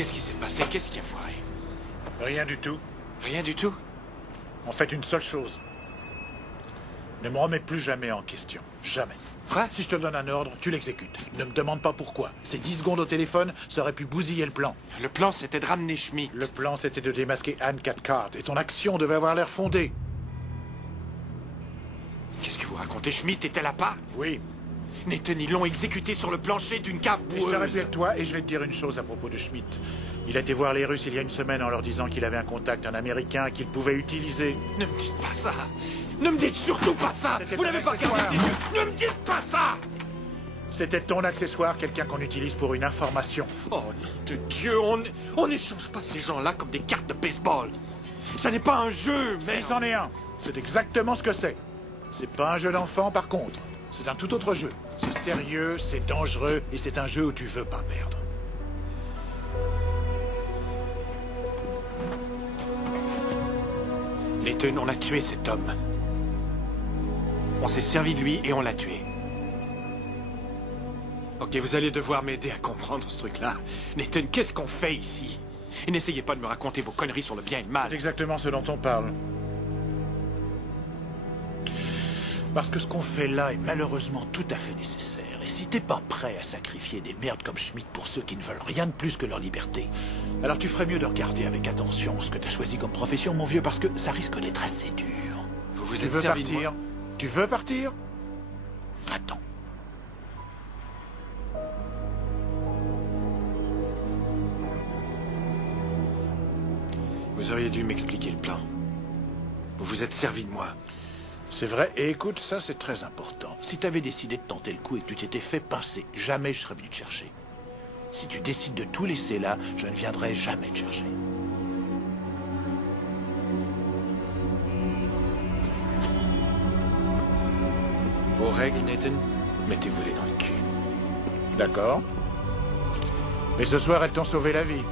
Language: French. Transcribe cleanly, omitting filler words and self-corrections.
Qu'est-ce qui s'est passé? Qu'est-ce qui a foiré? Rien du tout. Rien du tout? En fait, une seule chose. Ne me remets plus jamais en question. Jamais. Quoi? Si je te donne un ordre, tu l'exécutes. Ne me demande pas pourquoi. Ces 10 secondes au téléphone, ça aurait pu bousiller le plan. Le plan, c'était de ramener Schmidt. Le plan, c'était de démasquer Anne Cathcart, et ton action devait avoir l'air fondée. Qu'est-ce que vous racontez? Schmidt était là pas? Oui. Nathan, ils l'ont exécuté sur le plancher d'une cave Et ça aurait boueuse. pu être toi, et je vais te dire une chose à propos de Schmidt. Il a été voir les Russes il y a une semaine en leur disant qu'il avait un contact, un Américain, qu'il pouvait utiliser. Ne me dites pas ça! Ne me dites surtout pas ça! C'était Vous un n'avez pas regardé ses accessoire. yeux! Ne me dites pas ça! C'était ton accessoire, quelqu'un qu'on utilise pour une information. Oh nom de Dieu, on n'échange pas ces gens-là comme des cartes de baseball. Ça n'est pas un jeu, mais... C'en est un. C'est exactement ce que c'est. C'est pas un jeu d'enfant, par contre. C'est un tout autre jeu. C'est sérieux, c'est dangereux, et c'est un jeu où tu veux pas perdre. Nathan, on a tué cet homme. On s'est servi de lui et on l'a tué. Ok, vous allez devoir m'aider à comprendre ce truc-là. Nathan, qu'est-ce qu'on fait ici? Et n'essayez pas de me raconter vos conneries sur le bien et le C'est mal. exactement ce dont on parle. Parce que ce qu'on fait là est malheureusement tout à fait nécessaire. Et si t'es pas prêt à sacrifier des merdes comme Schmidt pour ceux qui ne veulent rien de plus que leur liberté, alors tu ferais mieux de regarder avec attention ce que t'as choisi comme profession, mon vieux, parce que ça risque d'être assez dur. Vous vous Tu êtes veux servi de moi. partir? Tu veux partir? Va-t'en. Vous auriez dû m'expliquer le plan. Vous vous êtes servi de moi. C'est vrai, et écoute, ça c'est très important. Si t'avais décidé de tenter le coup et que tu t'étais fait pincer, jamais je serais venu te chercher. Si tu décides de tout laisser là, je ne viendrai jamais te chercher. Vos règles, Nathan, mettez-vous-les dans le cul. D'accord. Mais ce soir, elles t'ont sauvé la vie.